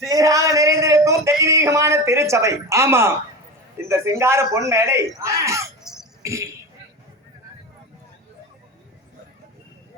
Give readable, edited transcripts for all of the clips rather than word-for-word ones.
சீராக நிறைந்திருக்கும் தெய்வீகமான திருச்சபை. ஆமா, இந்த சிங்கார பொன் மேடை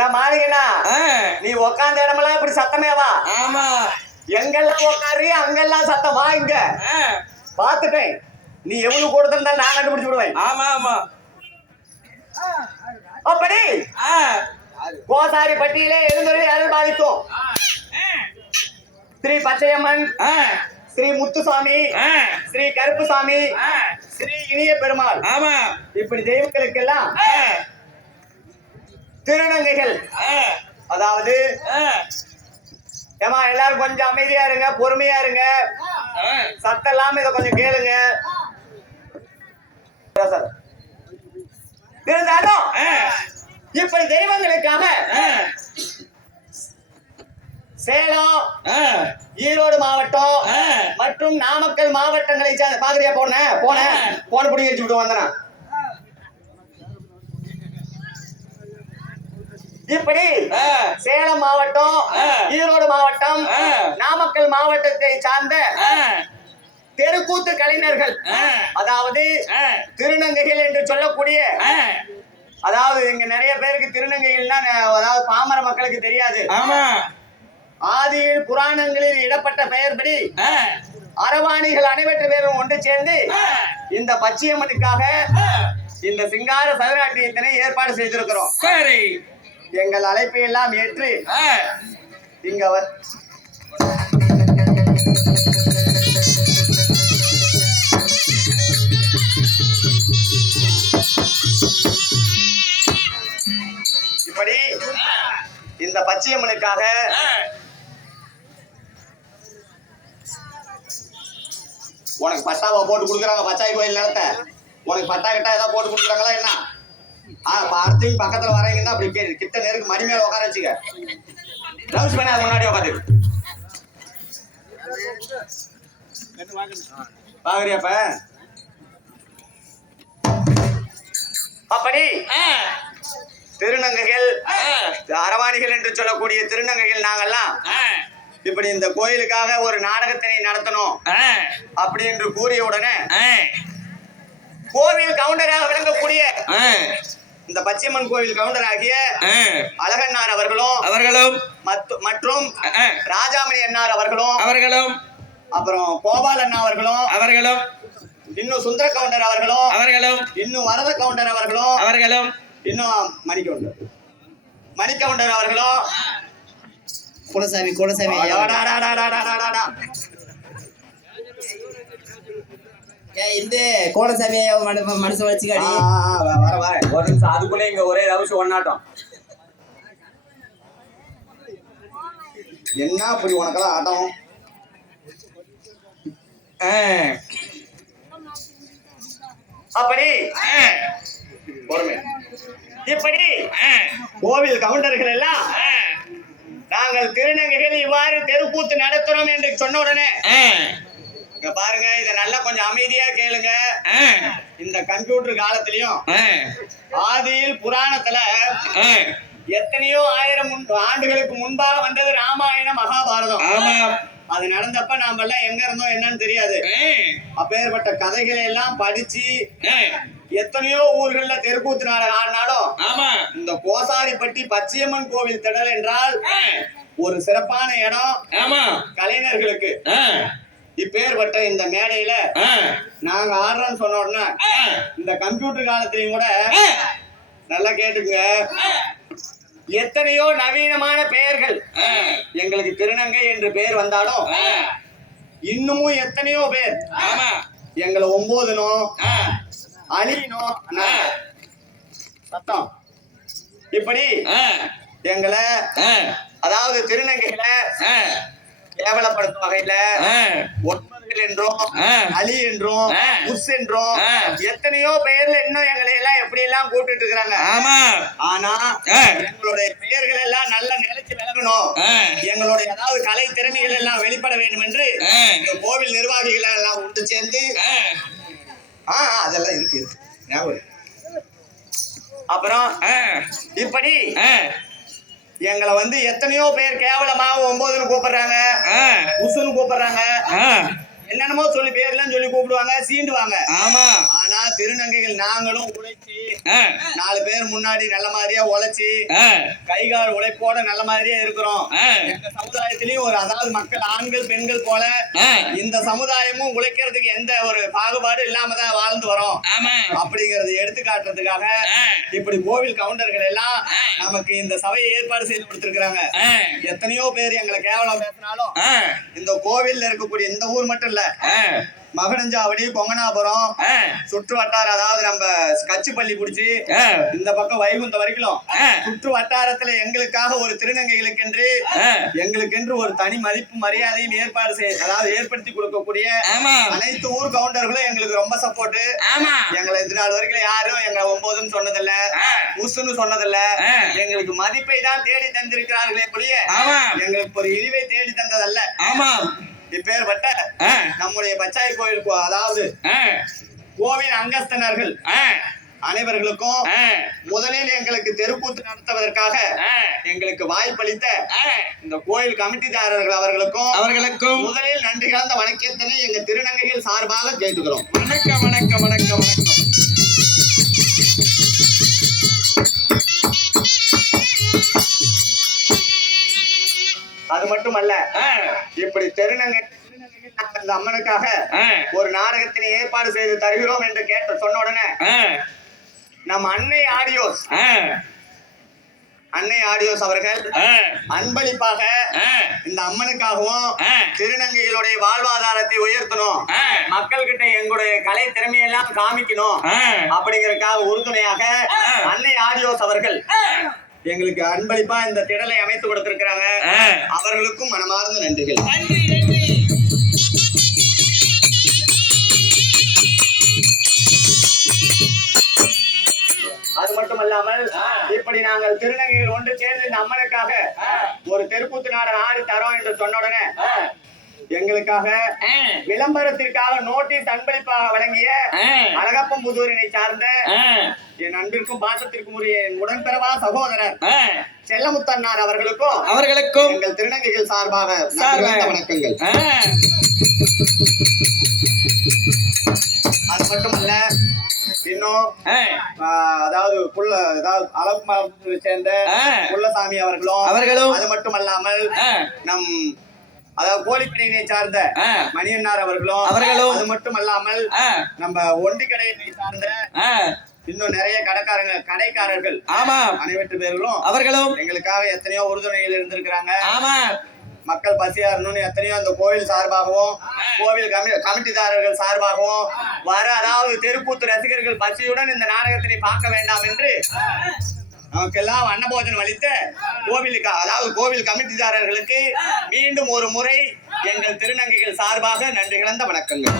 ஏன் மாளிகனா நீ உக்காந்த இடமெல்லாம் இப்படி சத்தமேவா? ஆமா, எங்கெல்லாம் உக்காடுறிய அங்கெல்லாம் சத்தம். வா இங்க பாத்துட்டேன். நீ எவ்வளவு கொடுத்திருந்தா நான் கண்டுபிடிச்சு விடுவேன். ஆமா ஆமா. அப்படி கோசாரி பட்டியலே எழுந்தொழி அருள் பாலித்தோம் ஸ்ரீ பச்சையம்மன், ஸ்ரீ முத்துசாமி, ஸ்ரீ கருப்புசாமி, ஸ்ரீ இனிய பெருமாள். ஆமா, இப்படி தெய்வங்களுக்கெல்லாம் திருநங்கைகள். அதாவது ஏமா எல்லாரும் கொஞ்சம் அமைதியா இருங்க, பொறுமையா இருங்க, சத்தம் இல்லாம இதை கொஞ்சம் கேளுங்க. இருந்தாலும் இப்படி தெய்வங்களுக்காக சேலம், ஈரோடு மாவட்டம் மற்றும் நாமக்கல் மாவட்டங்களை பாக்குறியா? போன புடி வச்சு விட்டு வந்தனா. இப்படி சேலம் மாவட்டம், ஈரோடு மாவட்டம், நாமக்கல் மாவட்டத்தை சார்ந்த தெருக்கூத்து கலைஞர்கள், அதாவது திருநங்கைகள் என்று சொல்லக்கூடிய, அதாவது இங்க நிறைய பேருக்கு திருநங்கைகள்னா அதாவது பாமர மக்களுக்கு தெரியாது. ஆதியில் புராணங்களில் இடப்பட்ட பெயர்படி அரவாணிகள் அனைவற்ற பேரும் ஒன்று சேர்ந்து இந்த பச்சையம்மனுக்காக இந்த சிங்கார சதுராட்டியத்தினை ஏற்பாடு செய்திருக்கிறோம். சரி, எங்கள் அழைப்பை எல்லாம் ஏற்று இங்க இப்படி இந்த பச்சையம்மனுக்காக உனக்கு பட்டாவை போட்டு கொடுக்குறாங்க. பச்சாய் கோயில் நிலத்தை உனக்கு பட்டா கிட்டா ஏதாவது போட்டு கொடுக்குறாங்களா என்ன? அடுத்து பக்கத்துல வரீங்கன்னா அப்படி கிட்ட நேருக்கு மணி மேல உட்கார வச்சுக்க. ப்ளவுஸ் பண்ணி அது முன்னாடி உட்காந்து பாக்குறியாப்ப. அப்படி திருநங்கைகள் அரவாணி பெருமாளிகள் என்று சொல்லக்கூடிய திருநங்கைகள் நாங்கெல்லாம் இப்படி இந்த கோயிலுக்காக ஒரு நாடகத்தினை நடத்தணும் அப்படி என்று கூறிய உடனே கோவில் கவுண்டராக விளங்கக்கூடிய இந்த பச்சையம்மன் கோவில் கவுண்டர் ஆகிய அழகன்னார் அவர்களும் மற்றும் ராஜாமணி அண்ணார் அவர்களும் அப்புறம் கோபால் அண்ணா அவர்களும் இன்னும் சுந்தர கவுண்டர் அவர்களும் இன்னும் வரத கவுண்டர் அவர்களும் இன்னும் மணிக்கவுண்டர் அவர்களும் குலசாமி இந்த கோலசாமி மனசு வச்சுக்காடி வர ஒரு நிமிஷம் அதுக்குள்ளே இங்க ஒரே ரவுசு ஒன்னாட்டம் என்ன அப்படி உனக்கெல்லாம் ஆட்டம் அப்படி பொறுமை இப்படி கோவில் கவுண்டர்கள் எல்லாம் நாங்கள் திருநங்கைகள் இவ்வாறு தெருக்கூத்து நடத்துறோம் என்று சொன்ன உடனே பாருங்க இத நல்லா கொஞ்சம் அமைதியா கேளுங்க. இந்த கம்ப்யூட்டர் காலத்திலயும் ஆதியில் புராணத்துல எத்தனையோ ஆயிரம் ஆண்டுகளுக்கு முன்பாக வந்தது ராமாயண மகாபாரதம். அது நடந்தப்ப நாம எல்லாம் எங்க இருந்தோம் என்னன்னு தெரியாது. அப்பேற்பட்ட கதைகளை எல்லாம் படிச்சு எத்தனையோ ஊர்கள்ல தெருக்கூத்து நாடகம் ஆடினாலும் இந்த கோசாரிப்பட்டி பச்சையம்மன் கோவில் திடல் என்றால் ஒரு சிறப்பான இடம் கலைஞர்களுக்கு. இப்பேற்பட்ட இந்த மேடையில நாங்க ஆடுறோம்னு சொன்ன உடனே இந்த கம்ப்யூட்டர் காலத்திலையும் கூட நல்லா கேட்டுங்க, எத்தனையோ நவீனமான பெயர்கள் எங்களுக்கு திருநங்கை என்று பெயர் வந்தாலும் இன்னமும் எத்தனையோ பேர் எங்களை 9 அழினோ சத்தம் இப்படி எங்களை அதாவது திருநங்கைகளை கேவலப்படுத்தும் வகையில ஒன்பதுகள் என்றும் அலி என்றும் புஷ் என்றும் எத்தனையோ பெயர்ல இன்னும் எங்களை எல்லாம் எப்படி எல்லாம் கூப்பிட்டு இருக்கிறாங்க. ஆனா எங்களுடைய பெயர்கள் எல்லாம் நல்ல நிலைச்சு விலகணும், எங்களுடைய அதாவது கலை திறமைகள் எல்லாம் வெளிப்பட வேண்டும் என்று இந்த கோவில் நிர்வாகிகள் எல்லாம் ஒன்று சேர்ந்து அதெல்லாம் இருக்கு. அப்புறம் இப்படி எங்களை எத்தனையோ பேர் கேவலமாக 9ன்னு கூப்பிடுறாங்க, உசுன்னு கூப்பிடுறாங்க, என்னென்னமோ சொல்லி பேர்லாம் சொல்லி கூப்பிடுவாங்க, சீண்டுவாங்க. ஆனா திருநங்கைகள் நாங்களும் உழைச்சி 4 பேர் முன்னாடி நல்ல மாதிரியா உழைச்சி கைகால் உழைப்போட நல்ல மாதிரியா இருக்கிறோம். எங்க சமுதாயத்திலயும் ஒரு அதாவது மக்கள் ஆண்கள் பெண்கள் போல இந்த சமுதாயமும் உழைக்கிறதுக்கு எந்த ஒரு பாகுபாடு இல்லாம தான் வாழ்ந்து வரோம். அப்படிங்கறது எடுத்து காட்டுறதுக்காக இப்படி கோவில் கவுண்டர்கள் எல்லாம் நமக்கு இந்த சபையை ஏற்பாடு செய்து கொடுத்திருக்கிறாங்க. எத்தனையோ பேர் எங்களை கேவலம் பேசினாலும் இந்த கோவில் இருக்கக்கூடிய இந்த ஊர் மட்டும் இல்ல, மகனஞ்சாவடி, கொங்கனாபுரம் சுற்று வட்டாரம் அதாவது நம்ம கச்சிப்பள்ளி புடிச்சு இந்த பக்கம் வைகுந்த வரைக்கும் சுற்று வட்டாரத்துல எங்களுக்காக ஒரு திருநங்கைகளுக்கென்று எங்களுக்கென்று ஒரு தனி மதிப்பு மரியாதையும் அதாவது ஏற்படுத்தி கொடுக்கக்கூடிய அனைத்து ஊர் கவுண்டர்களும் எங்களுக்கு ரொம்ப சப்போர்ட். எங்களை இது நாள் வரைக்கும் யாரும் எங்களை 9ன்னு சொன்னதில்ல, உசுன்னு சொன்னதில்ல. எங்களுக்கு மதிப்பை தான் தேடி தந்திருக்கிறார்களே ஒழிய எங்களுக்கு ஒரு இழிவை தேடி தந்ததல்ல. இப்பேற்பட்ட நம்முடைய பச்சாய் கோயிலுக்கு அதாவது கோவில் அங்கஸ்தனர்கள் அனைவர்களுக்கும் முதலில் எங்களுக்கு தெருக்கூத்து நடத்துவதற்காக எங்களுக்கு வாய்ப்பளித்த இந்த கோயில் கமிட்டிதாரர்கள் அவர்களுக்கும் முதலில் நன்றி கலந்த வணக்கத்தினை எங்க திருநங்கைகள் சார்பாக கேட்டுக்கிறோம். வணக்கம் வணக்கம் வணக்கம் வணக்கம். அது மட்டுமல்ல, இப்படி திருநங்கை இந்த அம்மனுக்காக ஒரு நாடகத்தினை ஏற்பாடு செய்து தருகிறோம் என்று சொன்ன உடனே நம்ம அன்னை ஆடியோஸ் அவர்கள் அன்பளிப்பாக இந்த அம்மனுக்காகவும் திருநங்கைகளுடைய வாழ்வாதாரத்தை உயர்த்தணும், மக்கள் கிட்ட எங்களுடைய கலை திறமையெல்லாம் காமிக்கணும் அப்படிங்கறதுக்காக உறுதுணையாக அன்னை ஆடியோஸ் அவர்கள் எங்களுக்கு அன்பளிப்பா இந்த திடலை அமைத்து கொடுத்திருக்கிறாங்க. அவர்களுக்கும் மனமார்ந்த நன்றிகள். அது மட்டுமல்லாமல் இப்படி நாங்கள் திருநங்கைகள் ஒன்று சேர்ந்து இந்த அம்மனுக்காக ஒரு தெருக்கூத்து நாடகம் ஆடி தரோம் என்று சொன்ன உடனே எங்களுக்காக விளம்பரத்திற்காக நோட்டீஸ் அன்பளிப்பாக வழங்கிய அழகப்பம்புதூரினை சார்ந்த என் அன்பிற்கும் பாசத்திற்கும் உரிய என் உடன்பிறவா சகோதரர் செல்லமுத்தன்னார் அவர்களுக்கும் எங்கள் திருநங்கைகள் சார்பாக நன்றிகலந்த வணக்கங்கள். அது மட்டுமல்ல, இன்னும் அதாவது அளவு சேர்ந்த புள்ளசாமி அவர்களும் அது மட்டுமல்லாமல் நம் அதாவது கோழிப்படையினை சார்ந்த மணியன்னார் அவர்களும் அது மட்டுமல்லாமல் நம்ம ஒண்டிக்கடையினை சார்ந்த இன்னும் நிறைய கடைக்காரர்கள் அனைவற்று பேர்களும் அவர்களும் எங்களுக்காக எத்தனையோ உறுதுணைகள் இருந்திருக்கிறாங்க. மக்கள் பசியாரணும்னு எத்தனையோ அந்த கோவில் சார்பாகவும் கோவில் கமிட்டிதாரர்கள் சார்பாகவும் அதாவது தெருக்கூத்து ரசிகர்கள் பசியுடன் இந்த நாடகத்தினை பார்க்க வேண்டாம் என்று நமக்கெல்லாம் அன்னபோஜனம் அளித்த கோவில் கமிட்டிதாரர்களுக்கு மீண்டும் ஒரு முறை எங்கள் திருநங்கைகள் சார்பாக நன்றி கலந்த வணக்கங்கள்.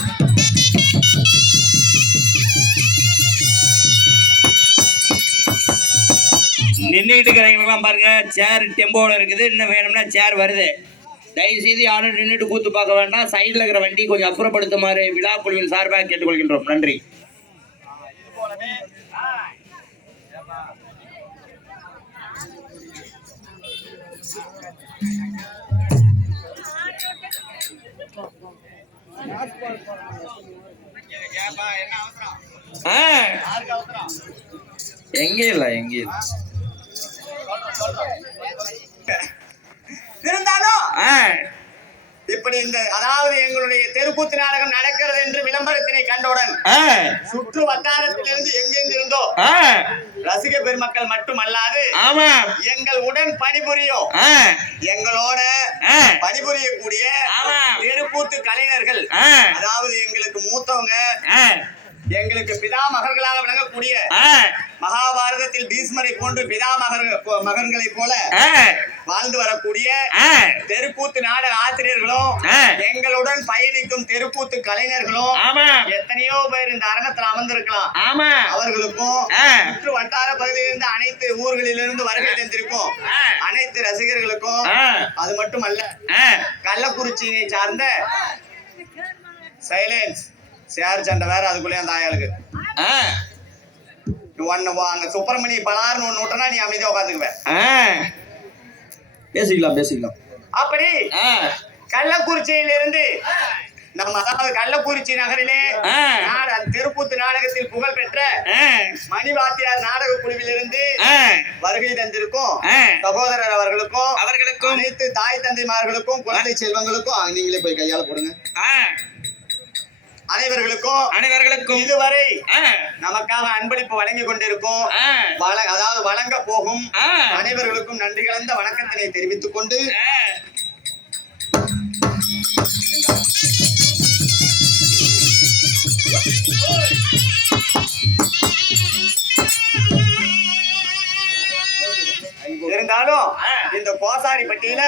நின்றுட்டு இருக்கிறவங்கலாம் பாருங்க, சேர் டெம்போல இருக்குது. இன்னும் வேணும்னா சேர் வருது. தயவுசெய்து யாரும் நின்றுட்டு கூத்து பார்க்க வேண்டாம். சைடில் இருக்கிற வண்டி கொஞ்சம் அப்புறப்படுத்துமாறு விழா குழுவின் சார்பாக கேட்டுக்கொள்கின்றோம். நன்றி. எங்கே இருந்தாலும் இப்படி இந்த அதாவது எங்களுடைய தெருக்கூத்து நாடகம் நடக்கிறது என்று விளம்பரத்தினை கண்டவுடன் சுற்று வட்டாரத்திலிருந்து எங்கெங்கிருந்தோ ரசிக பெருமக்கள் மட்டுமல்லாது எங்கள் உடன் பணிபுரியும் எங்களோட பணிபுரியக்கூடிய தெருக்கூத்து கலைஞர்கள், அதாவது எங்களுக்கு மூத்தவங்க, எங்களுக்கு பிதாமகர்களாக விளங்கக்கூடிய மகாபாரதத்தில் பீஷ்மரை போன்று பிதாமகர்களை போல வாழ்ந்து வரக்கூடிய தெருக்கூத்து நாடக ஆசிரியர்களும் எங்களுடன் பயணிக்கும் தெருக்கூத்து கலைஞர்களும் எத்தனையோ பேர் இந்த அரங்கத்தில் அமர்ந்திருக்கலாம். அவர்களுக்கும் சுற்று வட்டார பகுதியில் இருந்து அனைத்து ஊர்களிலிருந்து வருகை தந்திருக்கும் அனைத்து ரசிகர்களுக்கும், அது மட்டுமல்ல கள்ளக்குறிச்சியை சார்ந்த சைலன்ஸ் சேர் சண்டை வேற அதுக்குள்ளே அந்த ஆயாளுக்கு அங்க சுப்பிரமணி பலார்னு ஒண்ணு விட்டனா நீ அமைதியா உட்காந்துக்குவேன். பேசிக்கலாம். அப்படி கள்ளக்குறிச்சியிலிருந்து நம்ம அதாவது கள்ளக்குறிச்சி நகரிலே திருக்கூத்து நாடகத்தில் புகழ் பெற்ற மணிவாத்தியார் நாடக குழுவிலிருந்து வருகை தந்திருக்கும் சகோதரர் அவர்களுக்கும் அனைத்து தாய் தந்தைமார்களுக்கும் குழந்தை செல்வங்களுக்கும் நீங்களே போய் கையால போடுங்க. அனைவர்களுக்கும் இதுவரை நமக்காக அன்பளிப்பு வழங்கி கொண்டிருக்கும் அதாவது வழங்க போகும் அனைவர்களுக்கும் நன்றி கலந்த வணக்கத்தினை தெரிவித்துக் கொண்டு இருந்தாலும் இந்த கோசாரி பட்டியல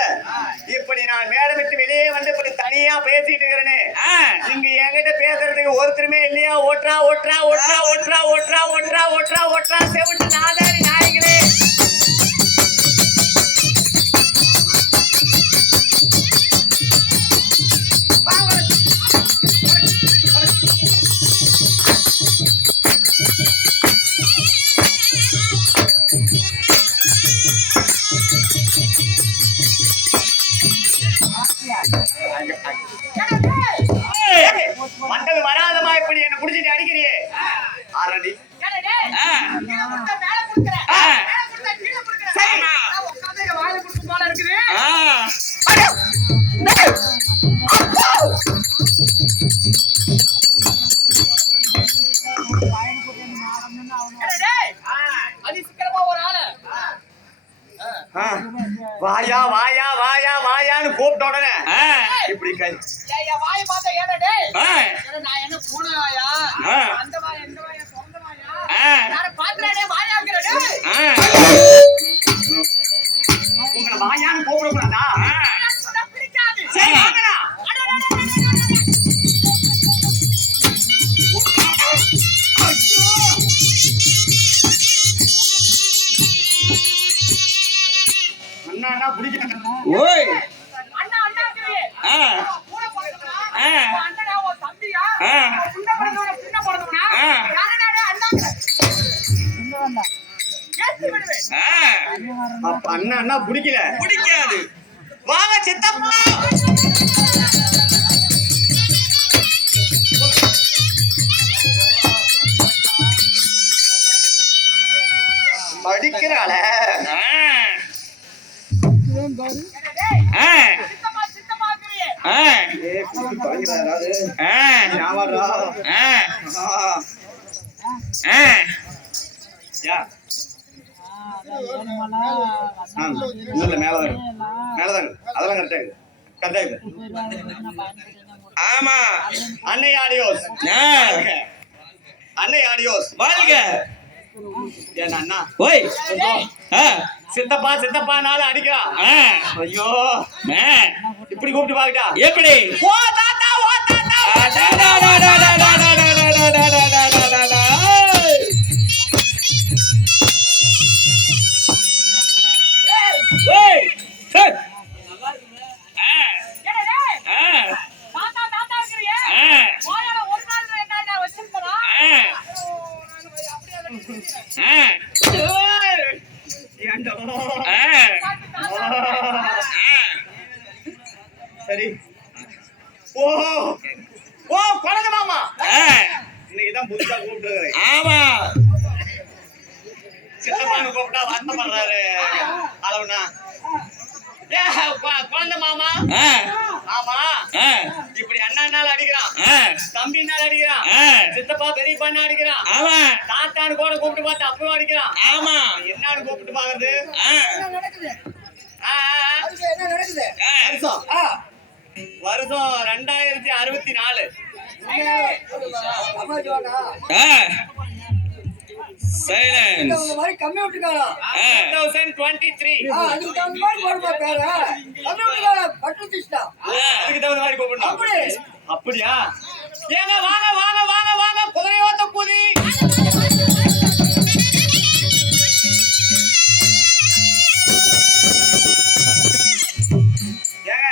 இப்படி நான் மேடம் விட்டு வெளியே வந்து இப்படி தனியா பேசிட்டு இருக்கிறேன்னு இங்க என்கிட்ட பேசுறதுக்கு ஒருத்தருமே இல்லையா? ஓட்டுறா செவிட்டு நாதாரி நாய்களே. வந்தது வராதமா இப்படி என்ன புடிச்சிட்டு அடிக்கிறியே ஆரடி வாயா வாயா வாயா வாயான்னு கூப்பிட்ட உடனே இப்படி கை வாய பார்த்தா ஏடா நான் என்ன பூனையா அந்த வாயா இந்த வாயா சொந்த வாயா நான் பாத்துறேனே வாயாங்கறடே உங்களை வாயான்னு கூப்பிட கூடாதா? பிடிக்காது. சரி வாங்கடா. அண்ணா பிடிக்கணும். ஓய் அண்ணா அண்ணாங்கறே பூனை அண்ணா பிடிக்கல. பிடிக்காது. வாங்க சித்தப்பா. படிக்கிறாள. மேலதான் அதெல்லாம் கரெக்டா ஆமா. அன்னை ஆடியோஸ். அன்னை ஆடியோஸ் வாழ்க. ஏன் அண்ணா ஓய். சித்தப்பா சித்தப்பானாலும் அடிக்கிறான். ஐயோ இப்படி கூப்பிட்டு பாக்கிட்டா எப்படி? ஓ தாத்தா ஓ தாத்தா. சரி. ஓ ஓ குழந்தை மாமா இன்னைக்குதான் புதுசா கூப்பிட்டு. ஆமா. சித்தப்பான்னு கூப்பிட்டா வருத்தம் பண்றாரு அளவுனா. குழந்தை மாமா. ஆமா இப்படி அண்ணானால அடிக்கிறான், தம்பினால அடிக்கிறான், சித்தப்பா பெரியப்பான்னு அடிக்கிறான், தாத்தான்னு கூட கூப்பிட்டு பார்த்து அப்பவும் அடிக்கிறான். ஆமா. என்னன்னு கூப்பிட்டு பாக்குறது? வருஷம் 2064. சைலன்ஸ். 2023. அதுக்கு தகுந்த மாதிரி கூப்பிடணும். அப்படியா? ஏங்க வாங்க வாங்க வாங்க வாங்க குதிரையோத்த கூதி. ஏங்க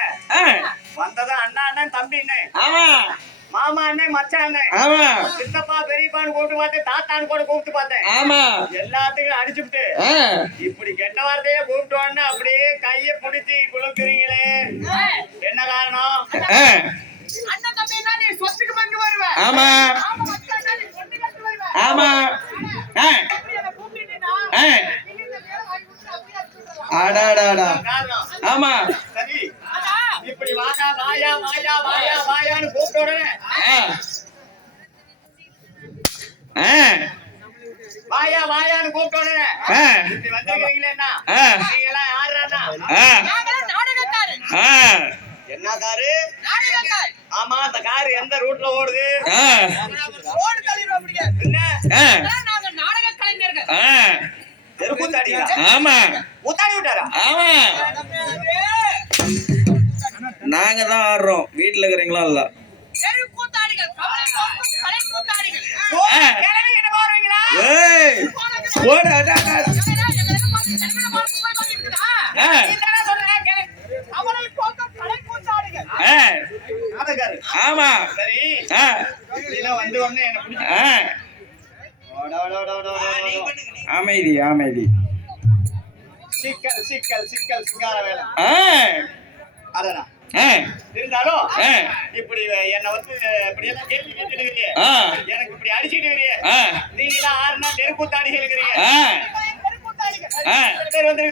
வந்ததா அண்ணா அண்ணன் தம்பி அண்ணன். ஆமா. மாமா அண்ணன் மச்சான் அண்ணன். ஆமா. சித்தப்பா பெரியப்பான்னு கூப்பிட்டு பார்த்தேன், தாத்தான்னு கூட கூப்பிட்டு பார்த்தேன். ஆமா. எல்லாத்துக்கும் அடிச்சுட்டு இப்படி கெட்ட வார்த்தையே கூப்பிட்டோன்னு அப்படியே கைய பிடிச்சி குழுக்குறீங்களே, என்ன காரணம்? ஆமா. ஆமா. அடாடாடா. காரணம் ஆமா. சரி. இப்படி வாயா வாயா வாயா வாயா வாயான்னு கூப்பிட்ட உடனே வாயா வாயான்னு கூப்பிட்ட உடனே இப்படி வந்திருக்கீங்களேன்னா நீங்க எல்லாம் யாருன்னா? என்ன காரு? ஆமா அந்த காரு எந்த ரூட்ல ஓடுது? தெருக்கூத்தாடிங்களா? ஆமா. கூத்தாடி விட்டாரா? ஆமா. நாங்க தான் ஆடுறோம், வீட்டுல இருக்கிறீங்களா இல்ல? கிளம்பி கிட்ட போறீங்களா? ஏய் போடா. ஆமா. சரி வந்து ஒண்ணு என்ன பிடிச்சி அமைதி அமைதி. சிக்கல் சிக்கல் சிக்கல் சிங்கார வேலை. அதான் இருந்தாலும் இப்படி என்ன வந்து இப்படி எல்லாம் கேள்வி கேட்டுடுவீங்க, எனக்கு இப்படி அடிச்சுட்டு நீங்களா ஆறுனா தெருக்கூத்தாடிகள் இருக்கிறீங்க. பேர் வந்து